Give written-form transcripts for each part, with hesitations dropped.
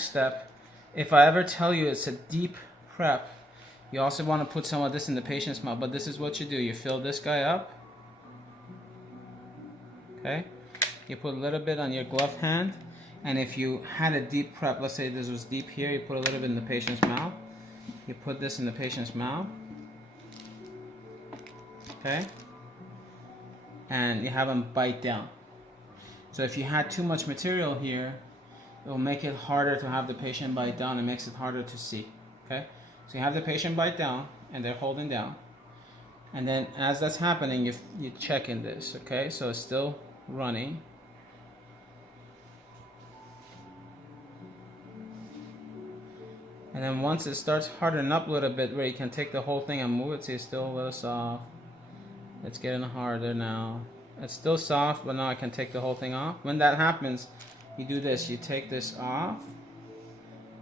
step, if I ever tell you it's a deep prep, you also want to put some of this in the patient's mouth, but this is what you do. You fill this guy up, okay? You put a little bit on your glove hand, and if you had a deep prep, let's say this was deep here, you put a little bit in the patient's mouth. You put this in the patient's mouth, okay? And you have them bite down. So if you had too much material here, it will make it harder to have the patient bite down. It makes it harder to see, okay? So you have the patient bite down, and they're holding down. And then as that's happening, you check in this, okay? So it's still running. And then once it starts hardening up a little bit, where you can take the whole thing and move it, see it's still a little soft. It's getting harder now. It's still soft, but now I can take the whole thing off. When that happens, you do this. You take this off,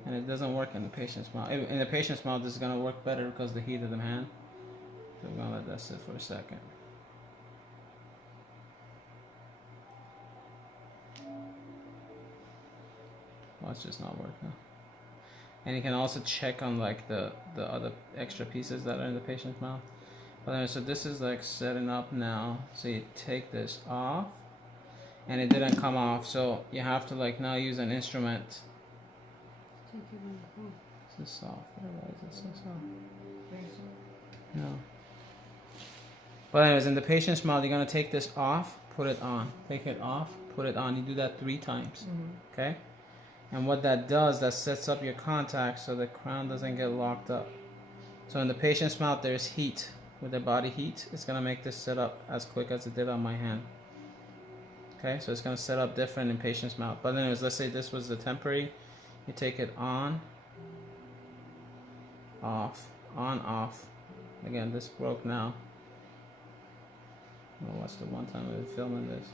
and it doesn't work in the patient's mouth. In the patient's mouth, this is going to work better because of the heat of the hand. So I'm going to let that sit for a second. Well, it's just not working. And you can also check on like the other extra pieces that are in the patient's mouth. But anyway, so this is like setting up now. So you take this off, and it didn't come off. So you have to like now use an instrument. This is soft. Why is it so soft? No. But anyways, in the patient's mouth, you're gonna take this off, put it on. Take it off, put it on. You do that 3 times. Okay? And what that does, that sets up your contact so the crown doesn't get locked up. So in the patient's mouth, there's heat. With the body heat, it's going to make this set up as quick as it did on my hand. Okay, so it's going to set up different in patient's mouth. But anyways, let's say this was the temporary. You take it on, off, on, off. Again, this broke now. I'll watch the one time we were filming this.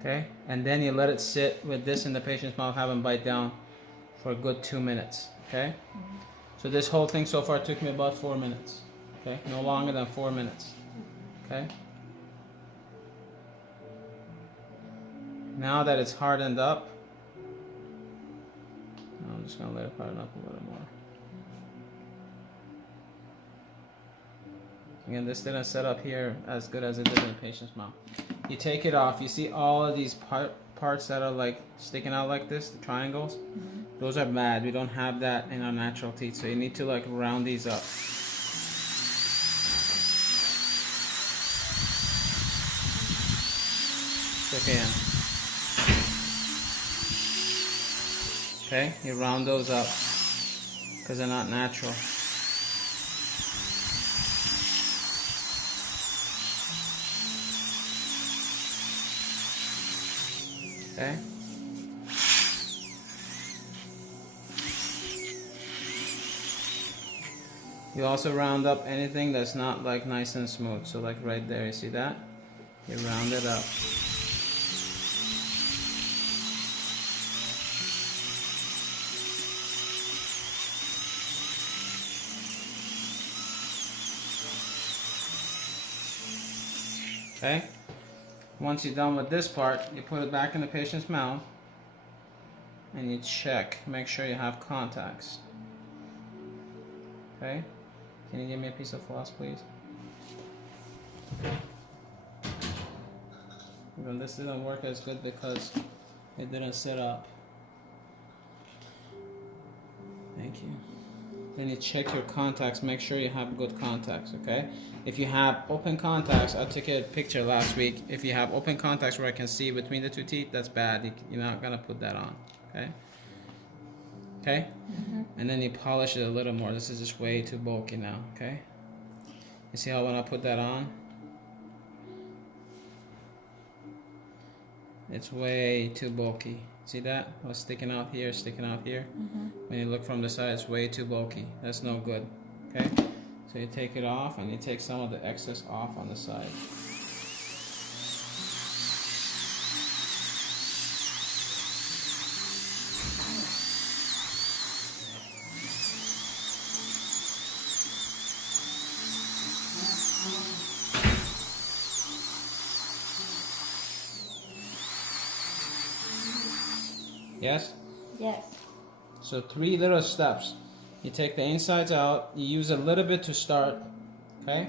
Okay, and then you let it sit with this in the patient's mouth, have him bite down for a good 2 minutes. Okay, so this whole thing so far took me about 4 minutes. Okay, no longer than 4 minutes. Okay, now that it's hardened up, I'm just gonna let it harden up a little more. Again, this didn't set up here as good as it did in the patient's mouth. You take it off. You see all of these parts that are like sticking out like this, the triangles? Those are bad. We don't have that in our natural teeth. So you need to like round these up. Check in. Okay, you round those up because they're not natural. Okay. You also round up anything that's not like nice and smooth. So like right there, you see that? You round it up. Okay? Once you're done with this part, you put it back in the patient's mouth and you check, make sure you have contacts. Okay? Can you give me a piece of floss, please? Again, this didn't work as good because it didn't set up. Thank you. Then you check your contacts, make sure you have good contacts, okay? If you have open contacts, I took a picture last week. If you have open contacts where I can see between the 2 teeth, that's bad. You're not gonna put that on, okay? Okay? And then you polish it a little more. This is just way too bulky now, okay? You see how when I put that on, it's way too bulky. See that? I was sticking out here, sticking out here. When you look from the side, it's way too bulky. That's no good. Okay? So you take it off and you take some of the excess off on the side. Yes? Yes. So 3 little steps. You take the insides out, you use a little bit to start, okay?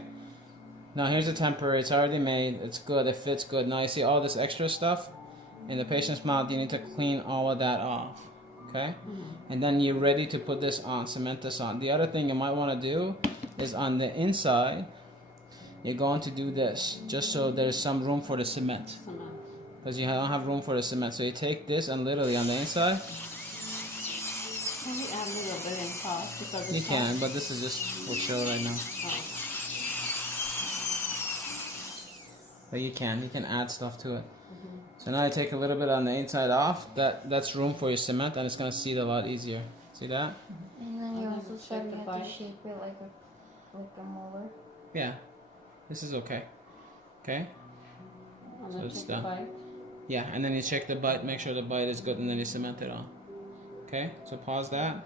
Now here's the temporary, it's already made, it's good, it fits good. Now you see all this extra stuff in the patient's mouth, you need to clean all of that off, okay? And then you're ready to put this on, cement this on. The other thing you might want to do is on the inside, you're going to do this, just so there's some room for the cement. Because you don't have room for the cement. So you take this and literally on the inside. Can we add a little bit in sauce? Because You can, but this is just for show right now. Oh. But you can add stuff to it. So now you take a little bit on the inside off. That's room for your cement, and it's gonna seat a lot easier. See that? And then you also said you have to shape it like a molar. Yeah. This is okay. Okay. And So then it's take done. the bite. Yeah, and then you check the bite, make sure the bite is good, and then you cement it on. Okay. So pause that.